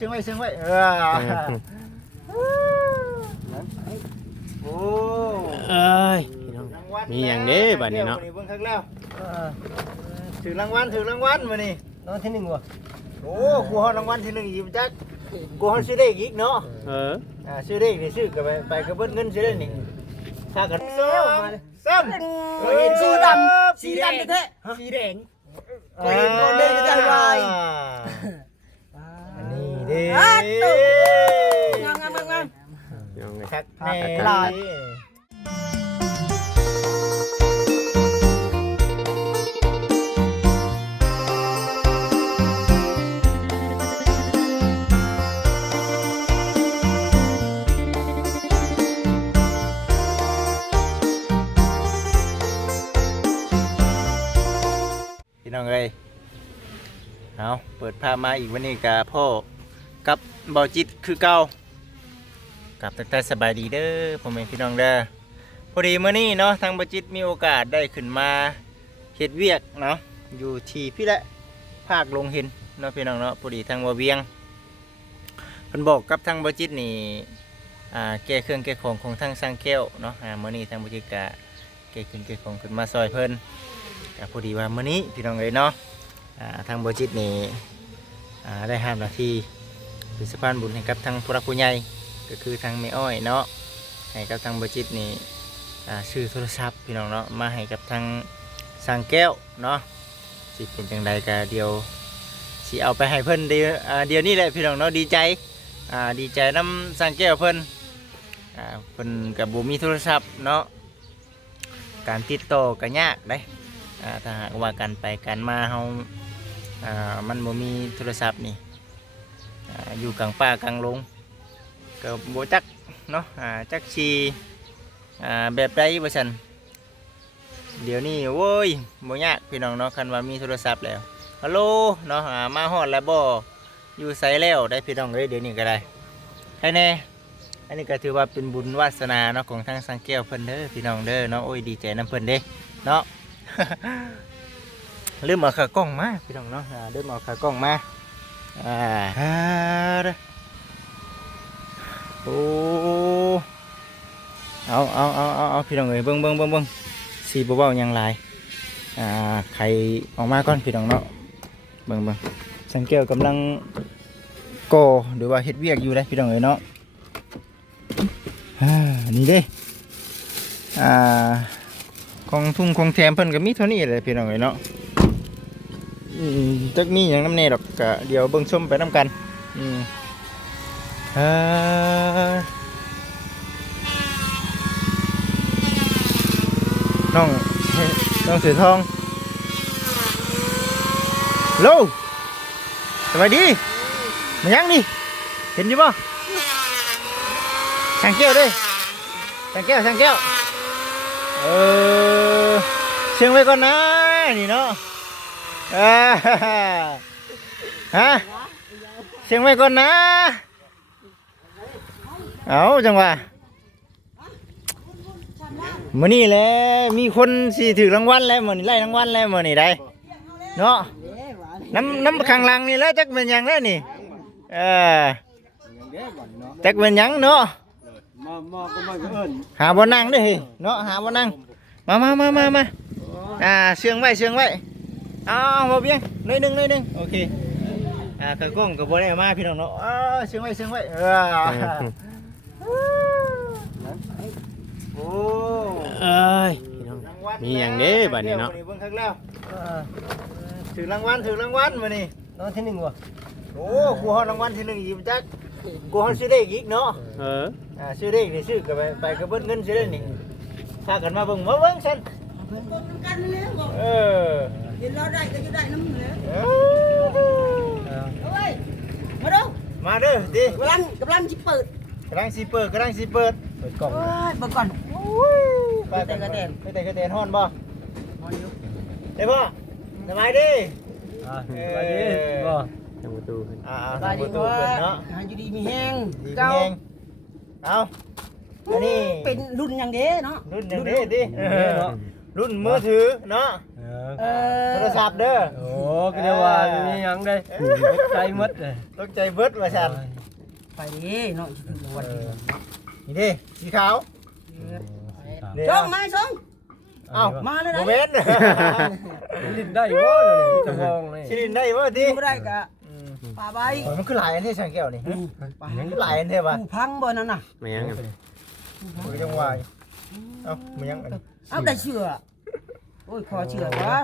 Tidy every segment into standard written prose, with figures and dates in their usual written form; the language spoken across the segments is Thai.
เชียงไว้โอ้เอ้ยมีอย่างนี้บัดนี้เนาะเบิ่งคักแล้วถือรางวัลมื้อนี้รางวัลที่1ว่ะโอ้กูฮอดรางวัลที่1อยู่จักกูฮอดซื้อเลขอีกเนาะซื้อเลขนี่ซื้อก็ไปก็เบิดเงินซื้อได้นี่ถ้ากันซ้ำเห็นสีดำแท้สีแดงก็เห็นคนเดินก็ใจวายนี่เด้งามคักแน่ลายพี่น้องเอ้ยเอาเปิดภาพมาอีกวันนี้กับพ่อกับเบาจิตคือเก่ากับตั้งแต่สบายดีเด้อพ่อแม่พี่น้องเด้อพอดีเมื่อนี้เนาะทางเบาจิตมีโอกาสได้ขึ้นมาเฮ็ดเวียกเนาะอยู่ที่พี่ละภาคลงเห็นเนาะพี่น้องเนาะพอดีทางบ่เวียงเพิ่นบอกกับทางเบาจิตนี่แก้เครื่องแก้ของของทางสังแก้วเนาะเมื่อนี้ทางเบาจิตก็แก้เครื่องแก้ของขึ้นมาซอยเพิ่นพอดีว่ามื้อนี้พี่น้องเอ๋ยเนาะทางบริจิตนี่ได้ห้ามหน้าที่เป็นสะพานบุญให้กับทางผู้รักผู้ใหญ่ก็คือทางแม่อ้อยเนาะให้กับทางบริจิตนี่ซื้อโทรศัพท์พี่น้องเนาะมาให้กับทางสังแก้วเนาะสิเป็นจังใดก็เดียวสิเอาไปให้เพิ่นเดียวนี้แหละพี่น้องเนาะดีใจน้ำสังแก้วเพิ่นกับบ่มีโทรศัพท์เนาะการติดต่อก็ยากได้ถ้าหากว่ากันไปกันมาเฮามันบ่มีโทรศัพท์นี่อยู่กลางป่ากลางลงก็บ่จักเนาะจักสิแบบใดว่าซั่นเดี๋ยวนี้โว้ยบ่ยากพี่น้องเนาะคันว่ามีโทรศัพท์แล้วฮัลโหลเนาะมาฮอดแล้วบ่อยู่ไสแล้วได้พี่น้องเอ้ยเดี๋ยวนี้ก็ได้ให้แน่อันนี้ก็ถือว่าเป็นบุญวาสนาเนาะของทางสังแก้วเพิ่นเด้อพี่น้องเด้อเนาะโอ้ยดีใจนำเพิ่นเด้เนาะลืมเอาขากล้องมาพี่น้องเนาะลืมเอาขากล้องมาโอ้เอาพี่น้องเอ้ยเบิ่งสีบ่เว้าหยังหลายไข่ออกมาก่อนพี่น้องเนาะเบิ่งสังเกตกำลังก่อหรือว่าเฮ็ดเวียกอยู่ได้พี่น้องเอ้ยเนาะนี่เด้ของทุ่งของแถมเพิ่นก็มีเท่านี้เลยพี่น้องเอ้ยเนาะจักมีอย่างน้ำเนดอกก็เดี๋ยวเบิ่งชมไปน้ำกันน้องเสือทองโลสวัสดีมายังดิเห็นอยู่ป่ะช่างแก้วด้วยช่างแก้วเชียงไว้ก่อนนะนี่เนาะฮะเชียงไว้ก่อนนะเอาจังหวะมื้อนี้แหละมีคนสิถือรางวัลแล้วมื้อนี้ไล่รางวัลแล้วมื้อนี้ได้เนาะน้ำข้างหลังนี่แหละจักเป็นหยังแล้วนี่จักเป็นหยังเนาะหาบ่นั่งด้วยเนาะหาบ่นั่งมาเชียงไว้เอาบ่เบี้ยงน้อยหนึงโอเคกระก้องกับบ่ได้มาพี่น้องเนาะเชียงไว้โอ้เอ้ยพี่น้องมีอย่างนี้บัดนี้เนาะเบิ่งคักแล้วถือรางวัลมื้อนี้รางวัลที่1ว่ะโอ้กูฮอดรางวัลที่1อยู่จักกูฮอดซื้อเลขอีกเนาะซื้อเลขนี่ซื้อก็ไปก็เบิดเงินซื้อได้นี่ถ้ากันมาเบิ่งซั่นเบิ่งกันแล้วบ่เห็นเราได้ก็จะได้นำแล้วเอ้ยมาเด้อดิ กำลังสิเปิดกำลังสิเปิดกล่องเบิ่งก่อนไปแต่กระเตนฮ้อนบ่ฮ้อนอยู่ได้บ่สบายดีสบายดีบ่ทางประตูทางประตูเพิ่นเนาะอยู่ดีมีแห้งเก่าเอาอันนี้เป็นรุ่นหยังเด้เนาะรุ่นหยังเด้ดิรุ่นมือถือเนาะ โทรศัพท์เด้อ โอ้ก็เรียกว่ามีหยังได้ตกใจหมดเลย ตกใจเบิดว่าซั่น ไปดิเนาะสิถึงวันนี้ นี่ดิสีขาวนี่ ส่งมาส่ง เอ้า มาเลย โม นะ เมนต์ ลิ้นได้บ่เลยจะมองนี่ สิรินได้บ่ติ บ่ได้กะป่าใบ โอ้ยมันคือหลายอันที่ช่างแก้วนี่ นี่ป่า มันคือหลายอันแท้ป่ะ ผู้พังบ่นั่นน่ะ ไม่ยัง มันจังว่าเอ้ามันยังอัน เอาได้เชื่อโอ้ยขอเชื่อวะ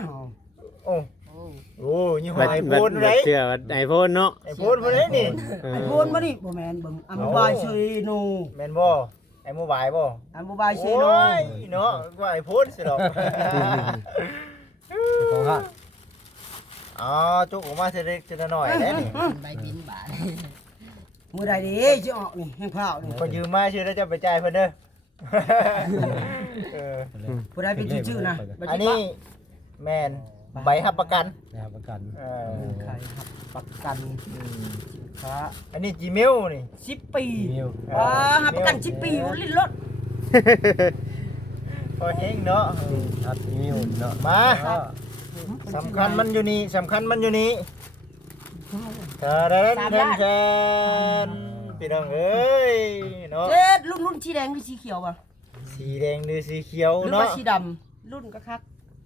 โอ้โอ้ยี่ห้อ บัด ไอโฟ บัด น บั ไร ดเชื่อบัดไอโฟนเนาะ ไอโฟนพวกนี้นี่ ไอ้โบนบ่นี่บ่แม่นเบิ่งอัมบายเซโน แมนบ่ไอโมบายบ่ อัมบายเซ โอ้ โน ยเนาะว่าไอโฟนสิดอก ของฮะ อ๋อจุกออกมาเสเล็กเสหน่อยแล้วนี่ ใบบินบาท มื้อใดดิสิออกนี่แห้งพร้าวนี่ คนยืมมาชื่อแล้วจะไปจ่ายเพิ่นเด้อเออ ผู้ใดเป็นชื่อๆนะ อันนี้แมนใบรับประกัน นะครับประกัน เออ ใครครับประกันค้า อันนี้ Gmail นี่ 10 ปี นิว ว้าหาประกัน10 ปีอยู่ลิ้นรถ พอเฮงเนาะ อัดนิวเนาะ มาสำคัญมันอยู่นี่สำคัญมันอยู่นี่เธอเดินเดินเดินพี่น้องเอ้ยเนาะ เจ็ดรุ่นสีแดงหรือสีเขียวป่ะ สีแดงหรือสีเขียว หรือ เนาะ ว่าสีดำรุ่นก็คัก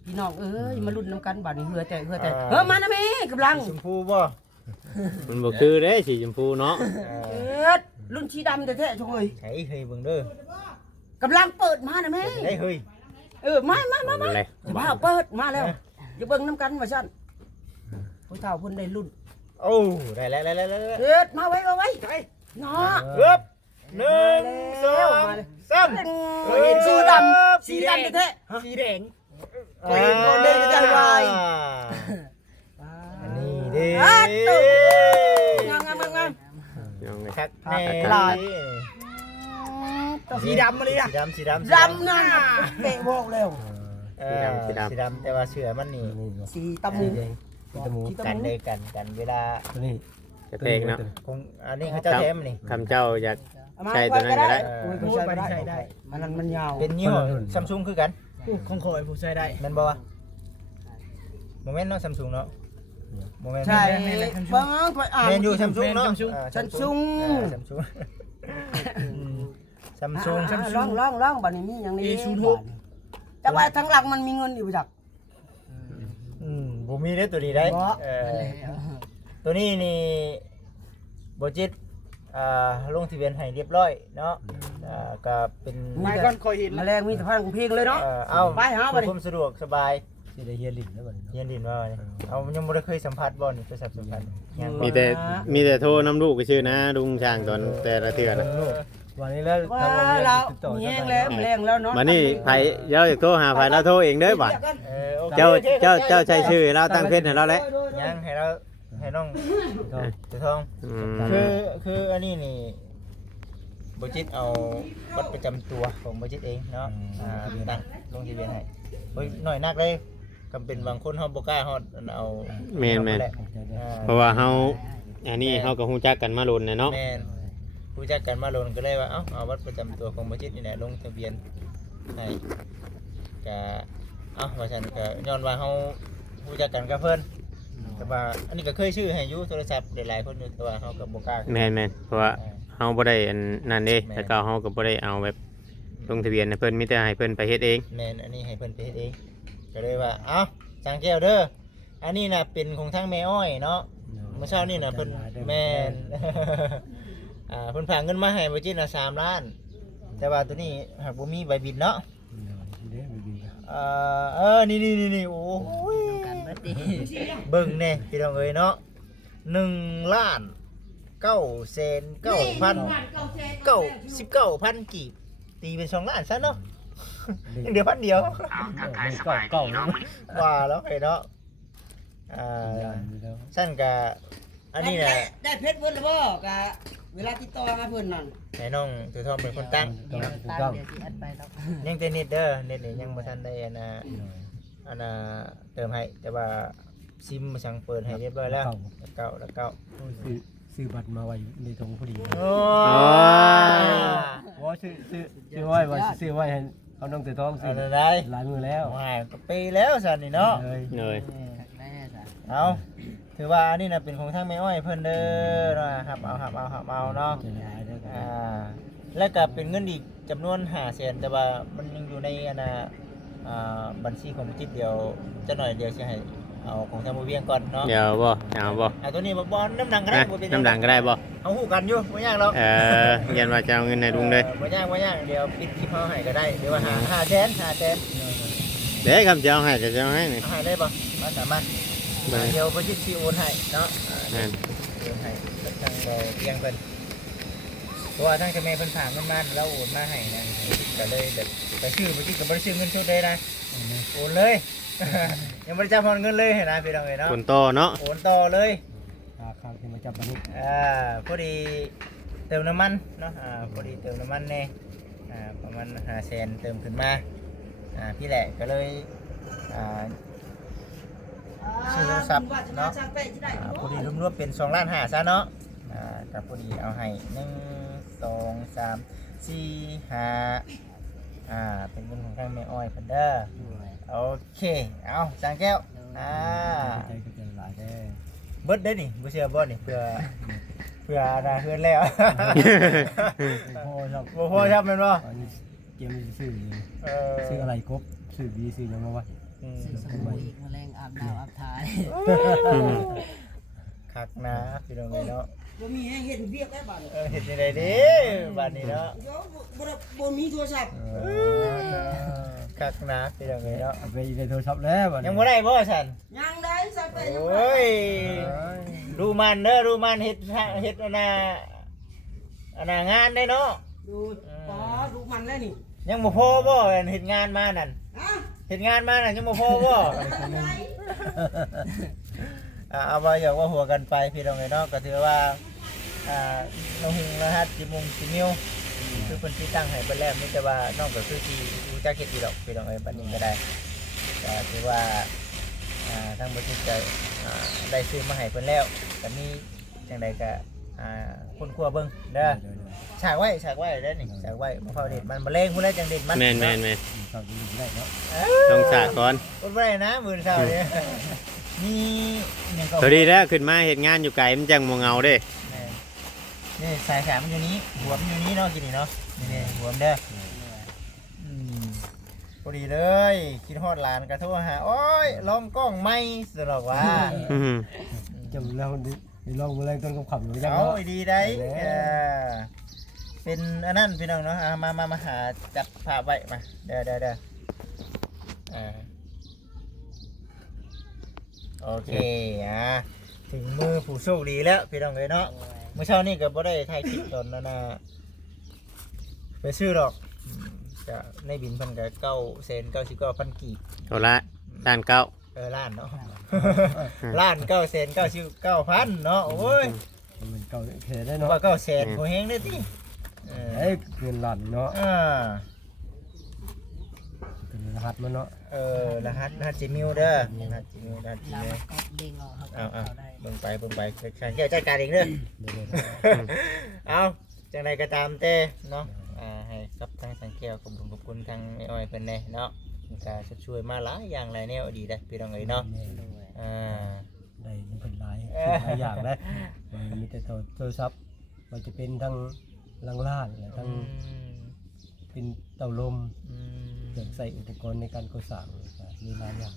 พี่น้องเอ้ยมารุ่นน้ำกันบัดนี้เหือแต่เฮ้ยมานะแม่กำลัง ชมพูบ่ มันบ่คือเด้สีชมพูเนาะ เจ็ดรุ่นสีดำแท้ๆชงเอ้ย ใช่เฮ้ยเบิ่งเด้อก ำลังเปิดมานะแม่ ได้เฮ้ย มา อะไร จะบ้าเปิดมาแล้วอย่าเบิ่งน้ำกันว่าซั่นผู้เฒ่าเพิ่นได้รุ่น โอ้ได้แล้ว เจ็ดมาไว้เนาะ เอ๊บ1 2 3 เห็นสีดำแท้ๆ สีแดง ก็เห็นคนเด้งก็ใจวาย อันนี้เด้ งาม ยังไง คักแน่ ลาย สีดำมาเลยนะสีดำ ดำนั่นน่ะเตะบอกแล้ว สีดำแต่ว่าเสือมันนี่ สีตะมู ตะมู กันได้กันเวลา ตัวนี้ จะเตกเนาะ คงอันนี้เขาเจ้าแถมนี่ คำเจ้าอยาก เอามา ใช่ตัวนั้นก็ได้ โอ้ยผู้ใช้ได้มันนั้นมันยาว เป็นยี่ห้อซัมซุงคือกัน ของคอยผู้ใช้ได้ แม่นบ่วะโมเมนต์เนาะซัมซุงเนาะโมเมนต์ ใช่บางคอยอ่าน แมนอยู่ซัมซุงเนาะ ซัมซุง ซัมซุงซัมซุง ล่องบัดนี้มีอย่างนี้แต่ว่าทั้งหลังมันมีเงินอยู่จัก ผมมีเด้อตัวนี้ได้ บ่ ตัวนี้นี่บ่จิตลงทะเบียนให้เรียบร้อยเนาะก็เป็น ไม่ก่อนคอยเห็นแมลงมีแต่พันของเพลงเลยเนาะ เอา ไปหาบัดนี้ ความสะดวกสบาย สิได้เฮียลิ้นแล้วบัดนี้ เย็นดินว่าเนี่ยเอายังบ่ได้เคยสัมผัสบ่นี่ไปสัมผัสยัง มีแต่โทรน้ำลูกก็ชื่อนะลุงช่างตอนแต่ละเทื่อนะ วันนี้แล้ว ว่า ทางโรงเรียน เรา ติดต่อ แห้งแล้วแมลงแล้วเนาะ บัดนี้ไผเจ้าอยากโทรหาไผแล้วโทรเองเด้อบัด โอค เจ้าใช้ชื่อเราตั้งเพจให้เราแล้ว ยังให้เราให้น้องจะทอง อืม คืออันนี้นี่บ่จิตเอาบัตรประจำตัวของบ่จิตเองเนาะตั้งลงทะเบียนให้เฮ้ยน้อยนักเลยก็เป็นบางคนเฮาบ่กล้าฮอดเอา แม่น เพราะว่าเฮาอันนี้เฮาก็ฮู้จักกันมาโลนเนาะ แม่นผู้จัดการมาลงก็เลยว่าเอาบัตรประจำตัวของบ่จิตนี่แหละลงทะเบียนให้ก็ว่าซั่นก็ย้อนว่าเฮาผู้จัดการกับเพิ่นแต่ว่าอันนี้ก็เคยชื่อให้อยู่โทรศัพท์หลายๆคนอยู่แต่ว่าเฮาก็บ่กล้า แม่นเพราะว่าเฮาบ่ได้อันนั้นเด้แต่ก็เฮาก็บ่ได้เอาแบบลงทะเบียนให้เพิ่นมีแต่ให้เพิ่นไปเฮ็ดเอง แม่นอันนี้ให้เพิ่นไปเฮ็ดเองก็เลยว่าสังแก้วเด้ออันนี้น่ะเป็นของทางแม่อ้อยเนาะเมื่อเช้านี่น่ะเพิ่นแม่น เพิ่นฝากเงินมาให้บ่จิตน่ะ3 ล้าน แต่ว่าตัวนี้หากบ่มีใบบินเนาะนี่โอ้ย กันเบิดดิ เบิ่งแน่พี่น้องเอ้ยเนาะ1,999,000 กีบตีเป็น2 ล้านซะเนาะยังเดือ1,000เดียว เก่าเนาะ ว่าแล้วไอ้เนาะสั้นกะอันนี้น่ะ ได้เพชรเพิ่นแล้วบ่กะเวลาติดต่อมาเพิ่นนั่น ให้น้องถือทองเป็นคนตั้ง ตามเดี๋ยวสิอัดไปแล้ว ยังแต่เน็ตเด้อเน็ตนี่ยังบ่ทันได้อันน่ะเติมให้แต่ว่าซิมสั่งเปิดให้เรียบร้อยแล้วเก้า ซื้อบัตรมาไว้ในตรงพอดี โอ้ อ๋อ ว่าซื้อไว้ว่าซื้อไว้ให้ เขาน้องแต่ท้อง เอา สิ ได้ หลายมือแล้ว ว้ายก็ปีแล้วซั่นนี่เนาะ เลย เลย ได้จ้ะ เอาถือว่าอันนี้น่ะเป็นของทางแม่อ้อยเพิ่นเด้อนะครับเอาเนาะ จะหลายได้อ อ่าแล้วก็เป็นเงินอีกจำนวน500,000แต่ว่ามันยังอยู่ในอันน่ะบัญชีของจิตเดียวจะหน่อยเดียวสิให้เอาของทางบ่เวียงก่อนเนาะ เดี๋ยวบ่เอาบ่ ตัวนี้บ่น้ำหนังก็ได้ นะ บ่เป็น น้ำดังก็ได้บ่ เอาฮู้กันอยู่บ่ยากหรอก ยันว่าจะเอาเงินให้ลุงเลย บ่ยากเดี๋ยวปิดคลิปเฮาให้ก็ได้เดี๋ยวว่า500,000 เดี๋ยวคำจะเอาให้จะเอาให้นี่ ให้ได้บ่มาสามารถ ได้ เดี๋ยวบ่จิตสิโอนให้เนาะ นั่น โอนให้ทางบ่เวียงเพิ่นเพราะว่าทางเจ้าแม่เพิ่นฝากเงินมาแล้วโอนมาให้นะก็เลยแบบไปซื้อบ่จิตก็บ่ได้ซื้อเงินสดเลยนะโอนเลย ยังบ่ได้จับเงินเลยนะพี่น้องเอ้ยเนาะ คนโตเนาะ โอนต่อเลย ข้าวที่มาจับบันนี้ พอดีเติมน้ำมันเนาะพอดีเติมน้ำมันแน่ประมาณ500,000เติมขึ้นมาพี่แหละก็เลยซื้อโทรศัพท์เนาะพอดีรวมๆเป็น2.5 ล้านซะเนาะกับพอดีเอาให้1 2 3 4 5เป็นเงินของทางแม่อ้อยเพิ่นเด้อโอเคเอาสังแก้วใจก็จะหลายได้ เบิดได้นี่บ่เชื่อบ่นี่เพื่อนาเฮือนแล้ว พ่อชอบ บ่พอครับแม่นบ่ อันนี้เกมซื้อ เอ ซื้ออะไรครบซื้อดีซื้อยังมาวะ ซื้อสมุนอีกแมลงอาบน้ำอาบทาย คักนะพี่น้องเอ้ยเนาะ บ่มีให้เฮ็ดเวียกได้บัดนี้ เฮ็ดจังได๋เด้บัดนี้เนาะ โยบ่มีโทรศัพท์ คักนะพี่น้องเอ้ยเนาะ เอาไปในโทรศัพท์แล้วบัด ยังบ่ได้บ่ซั่น ยังได้สักไปยัง โอ้ยดูมันเด้อดูมันเฮ็ดอันน่ะงานได้เนาะ ดูป๋อดูมันแล้วนี่ ยังบ่พอบ่เฮ็ดงานมานั่น ฮะ เฮ็ดงานมานั่นยังบ่พอบ่ เอาไว้อยากว่าหัวกันไปพี่น้องเอ้ยเนาะก็ถือว่าน้องหุงรหัสจิมุงจิมิวคือเพิ่นที่ตั้งให้เบิ่แล้วมีแต่ว่าน้องก็คือที่รู้จักเฮ็ดดีดอกพี่น้องเอ้ยบัดนี้ก็ได้ก็ถือว่าทางบริษัทจะได้ซื้อมาให้เพิ่นแล้วก็มีจังใดก็คนครัวเบิ่งเด้อฉากไว้เด้อนี่ฉากไว้บ่เฝ้าเด็ดมันบ่แรงพุ่นแล้วจังเด็ดมัน แม่น ชอบดีได้เนาะ ต้องสาก่อน อดบ่ได้นะมื้อเช้านี้มีหยังก็ พอดีแล้วขึ้นมาเฮ็ดงานอยู่ไกลมันจังบ่เงาเด้ นี่สายแขมันอยู่นี้หัวมันอยู่นี้เนาะกินนี่เนาะนี่หัวมันเด้อพอดีเลยคิดฮอดหลานกระโทรหาโอ้ยลองกล้องไม่สนอกว่า จำแล้วนี่ลองแรงต้นกับขับอยู่ยัง เอา เนาะ ดีได้เป็นอันนั้นพี่น้องเนาะมาหาจับภาพไว้มาเด้อโอเคถึงมือผู้โชคดีแล้วพี่น้องเลยเนาะเมื่อเช้านี้ก็บ่ได้ถ่ายคลิปตอนนั้นไปซื้อดอกจะในบินเพิ่นก็999,000 กีบ โทรละด้านเก้า ล้านเนาะ ล้าน999,000เนาะโอ้ย มันเก่าแค่ได้ เพ เนาะ ราะว่า900,000บ่แฮงเด้อติ เอ้ยเงินหลั่นเนาะ เป็นรหัสมันเนาะ รหัสจิมิวเด้อรหัสจิมิว เราก็เด้งออกเขา เอา ได้ เบิ่งไปฉันแก้จัดการเองเด้อ เดี๋ยว เอาจังใดก็ตามแต่เนาะให้กับทางสังเกตขอบคุณทางไอ้อ้อยเพิ่นแน่เนาะก็ช่วยมาหลายอย่างหลายแนวดีได้พี่น้องเอ้ยเนาะได้เป็นหลายอย่างได้มีแต่โทรศัพท์มันจะเป็นทั้งลังลาดทั้งเป็นเตาลมเครื่องใส่อุปกรณ์ในการก่อสร้างมีหลายอย่าง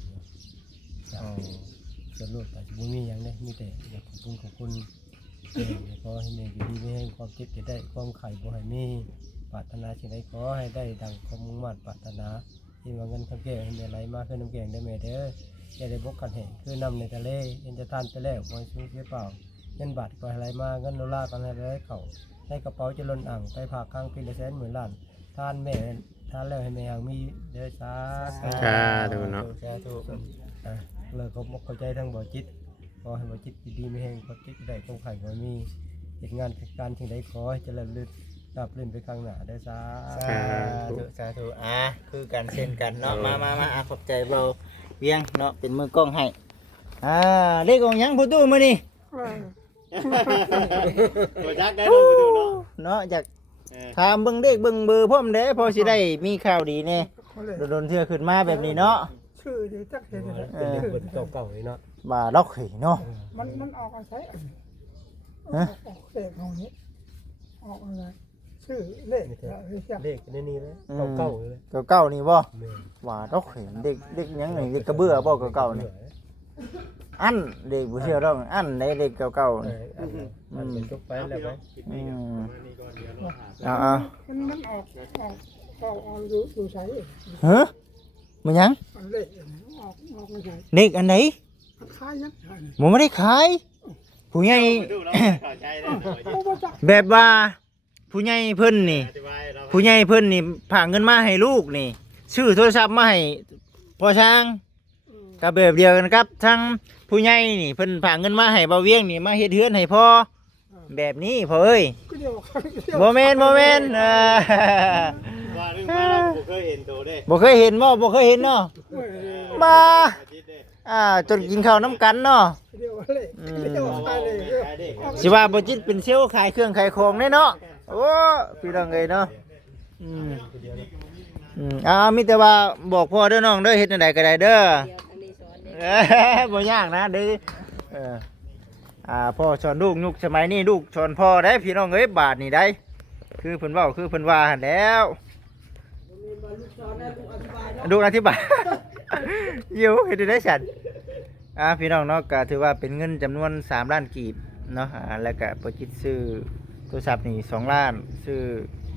ส่วนลูกแต่จะไม่มีอย่างนี้มีแต่อยากขอบคุณขอให้แม่อยู่ดีไม่ให้ความเจ็บจะได้ความไข่บ่ให้มีปรารถนาสิ่งใดขอให้ได้ดังความมุ่งมั่นปรารถนาที่ว่าเงินข้าวแกงให้แม่ไหลมาขึ้นน้ำแกงได้แม่เด้ออย่าได้บกกันแห่งคือนำในทะเลเอ็นจะทานไปแล้วมอยชุ่มเสียเปล่าเงินบาทก็ให้ไหลมาเงินดอลลาร์ก็ให้ไหลเข่าให้กระเป๋าจะล้นอ่างไปผ่าข้างปีละ100,000 10,000 ล้านทานแม่ทานแล้วให้แม่ยังมีเด้อสาธุ เนาะ เลยเขาเข้าใจทั้งบ่จิตขอให้บ่จิตดีไม่แห้งความจิตได้ความไข่บ่มีเหตุงานการสิ่งใดขอให้เจริญลื่นรับลื่นไปข้างหน้าได้สาธุคือกันเช่นกันเนาะมาขอบใจเบาเวียงเนาะเป็นมือกล้องให้เลขของยังผู้ตู้มื้อนี้ บ่จักได้บ่ดูเนาะ เนาะอยากถามเบิ่งเลขเบิ่งเบอร์พร้อมเด้พอสิได้มีข่าวดีแน่ โดนๆเทื่อขึ้นมาแบบนี้เนาะ ชื่อเดี๋ยวจักเห็นเลย เป็นเด็กคนเก่าๆเลยเนาะ บ่าล็อกเฮ้ยเนาะ มันออกอะไรออกเลขของนี้ออกอะไรชื่อเลข เลขในนี้เลยเก่าๆเลย เก่าๆนี่บ่ว่าล็อกเฮ้ยเด็กหยังนี่เด็กกระเบื้อบ่เก่าๆนี่อันเด็กบ่เชื่อดอกอันในเด็กเก่าๆนี่ มันเป็นทุกไปแล้วไป เอา มันออกดูใช้ ฮะมันหยัง มันเลขออกไม่ใช่ เด็กอันไหน คล้ายยังไง ผมไม่ได้ขายผู้ใหญ่ แบบว่าผู้ใหญ่เพิ่นนี่ผู้ใหญ่เพิ่นนี่ฝากเงินมาให้ลูกนี่ซื้อโทรศัพท์มาให้พ่อช้างก็แบบเดียวกันครับทั้งผู้ใหญ่นี่เพิ่นฝากเงินมาให้บ่าวเวียงนี่มาเฮ็ดเฮือนให้พ่อแบบนี้พ่อเอ้ย ก็เดียว บ่แม่นว่าเรื่องมาเราบ่เคยเห็นโตเด้ บ่เคยเห็นบ่เคยเห็นเนาะมาจนกินข้าวน้ำกันเนาะ เดียวเลยเดียวอะไรเลย สิว่าบ่จิตเป็นเซลล์ขายเครื่องขายของแน่เนาะโอ้พี่น้องเอ้ยเนาะมีแต่ว่าบอกพ่อเด้อน้องเด้อเฮ็ดจังไดก็ได้เด้อ เดี๋ยวอันนี้สอนเด็ก บ่ยากนะเด้พ่อสอนลูกยุคสมัยนี้ลูกสอนพ่อได้พี่น้องเอ้ยบาทนี่ได้คือเพิ่นเว้าคือเพิ่นว่าหั่นแล้วลูกอธิบาย อยู่เฮ็ดได้ฉันพี่น้องเนาะก็ถือว่าเป็นเงินจำนวน3ล้านกีบเนาะแล้วก็บ่จิตซื้อโทรศัพท์นี่2ล้านซื้อ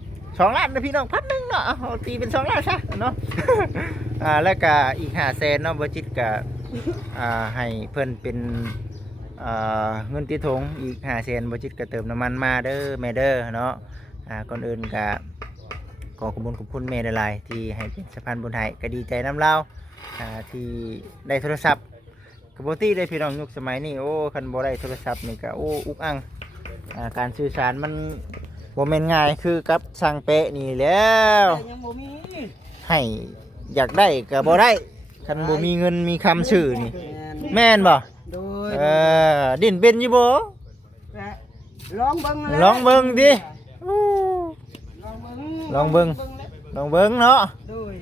2ล้านนะพี่น้องพันหนึงเนาะเอาตีเป็น2ล้านซะเนาะ แล้วก็อีก500,000เนาะบ่จิตก็ให้เพิ่นเป็นเงินติดถงอีก500,000บ่จิตก็เติมน้ำมันมาเด้อแม่เด้อเนาะก่อนอื่นก็ขอขอบคุณแม่หลายๆที่ให้เป็นสะพานบุญให้ก็ดีใจนำเราที่ได้โทรศัพท์ก็บ่ติได้พี่น้องยุคสมัยนี้โอ้คันบ่ได้โทรศัพท์นี่ก็โอ้อุกอังการสื่อสารมันบ่แม่นง่ายคือกับสั่งเป๊ะนี่แล้ว ยังบ่มี ให้อยากได้ก็บ่ได้คันบ่มีเงินมีคำชื่อนี่แม่นบ่ โดย ดิ้นเป็นอยู่บ่ ลองเบิ่ง ลองเบิ่งดิอู้ ลองเบิ่ง ลองเบิ่งเนาะ โดย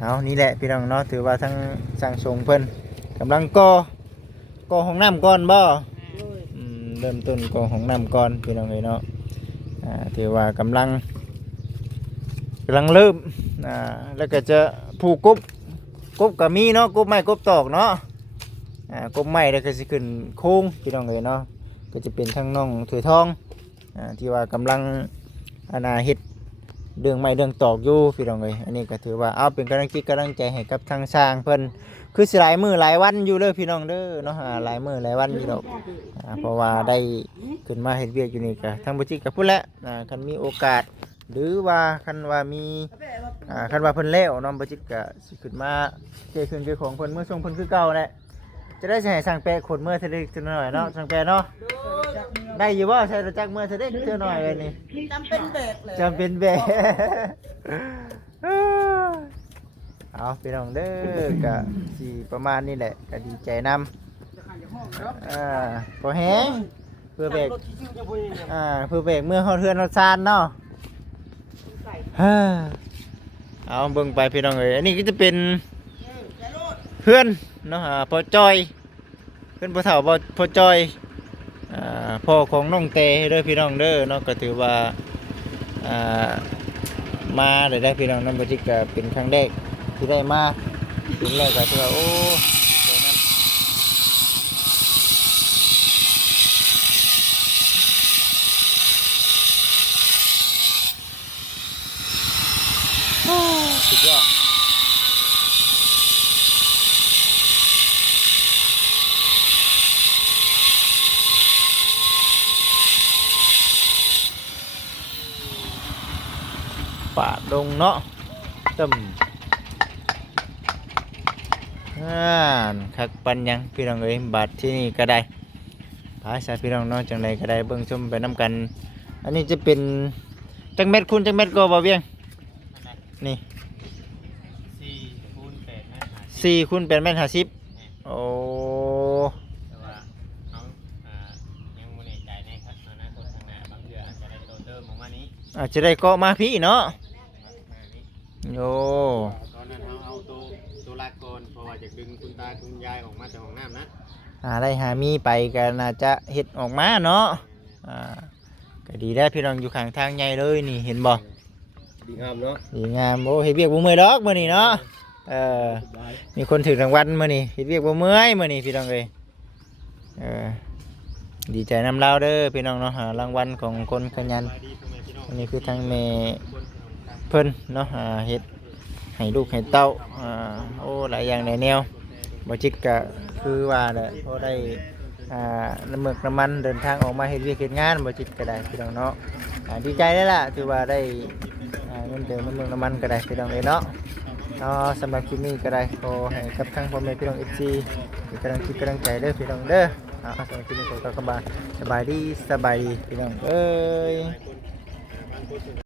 เอานี่แหละพี่น้องเนาะถือว่าทั้งสั่งสงเพิ่นกำลังก่อห้องน้ำก่อนบ่เริ่มต้นก่อห้องน้ำก่อนพี่น้องเลยเนาะถือว่ากำลังเริ่มแล้วก็จะผูกกบก็มีเนาะกบไม้กบตอกเนาะกบไม้แล้วก็สิขึ้นโค้งพี่น้องเลยเนาะก็จะเป็นทั้งน้องถวยทองที่ว่ากำลังเฮ็ดเรื่องไม้เรื่องตอกอยู่พี่น้องเลยอันนี้ก็ถือว่าเอาเป็นกำลังใจให้กับทางสร้างเพิ่นคือสิหลายมื้อหลายวันอยู่เลยพี่น้องเด้อเนาะหลายมื้อหลายวันอยู่ดอกเพราะว่าได้ขึ้นมาเฮ็ดเวียกอยู่นี่ก็ทางบ่จิตก็พูดแล้วคันมีโอกาสหรือว่าคันว่ามีคันว่าเพิ่นแล้วเนาะบ่จิตก็สิขึ้นมาเจ้ขึ้นเจ้ของเพิ่นเมื่อช่วงเพิ่นคือเก่าแหละจะได้สิให้สร้างแปะขนเมื่อเทเด็กเท่าน้อยเนาะสร้างแปะเนาะได้อยู่บ่ใช้รถจักรเมื่อเทเด็กเท่าน้อยเลยนี่ จำเป็นเบรกเลย จำเป็นแบก เอาพี่น้องเด้อก็สิประมาณนี้แหละก็ดีใจนำพอแห้งเพื่อแบกเพื่อแบกเมื่อเฮาเทือนเฮาซานเนาะเอาเบิ่งไปพี่น้องเอ้ยอันนี้ก็จะเป็นเพื่อนเนาะพ่อจอยเพื่อนพ่อเฒ่าพ่อจอยพ่อของน้องเตเด้อพี่น้องเด้อเนาะก็ถือว่ามาได้พี่น้องน้ำบจิกก็เป็นครั้งแรกที่ได้มาเป็นแรกก็ถือว่าโอ้ดีใจนำสุดยอดปาดลงเนาะตึมคักปันยังพี่น้องเอ้ยบาดที่นี่ก็ได้พาสายพี่น้องเนาะจังใดก็ได้เบิ่งชมไปน้ำกันอันนี้จะเป็นจังเม็ดคูณจังเม็ดก็บ่เวียงนี่4 คูณ 8 เมตร 50โอ้อาจจะได้เกาะมาพี่เนาะ โย ตอนนั้นเอาตัวลากก่อนเพราะว่าจะดึงคุณตาคุณยายออกมาจากห้องน้ำนะ หาได้หามีไปก็น่าจะเฮ็ดออกมาเนาะก็ดีได้พี่น้องอยู่ข้างทางใหญ่เลยนี่เห็นบ่ ดีงามเนาะ ดีงามโอ้เฮ็ดเวียกบ่เมื่อยดอกมื้อนี้เนาะมีคนถึงรางวัลมื้อนี้เฮ็ดเวียกบ่เมื่อยมื้อนี้พี่น้องเอ้ยดีใจนำเราเด้อพี่น้องเนาะรางวัลของคนขยันอันนี้คือทางแม่เพิ่นเนาะเฮ็ดให้ลูกให้เต้าโอ้หลายอย่างหลายแนวบ่จิตก็คือว่าแหละพอได้น้ำหมึกน้ำมันเดินทางออกมาเฮ็ดเวียกเฮ็ดงานบ่จิตก็ได้พี่น้องเนาะดีใจได้ล่ะถือว่าได้เงินเติมน้ำหมึกน้ำมันก็ได้พี่น้องเอ้ยเนาะสำหรับคลิปนี้ก็ได้ขอให้กับทั้งพ่อแม่พี่น้อง FC เป็นกำลังกำลังใจเด้อพี่น้องเด้อสำหรับคลิปนี้ขอกลับบ้านสบายดีพี่น้องเอ้ย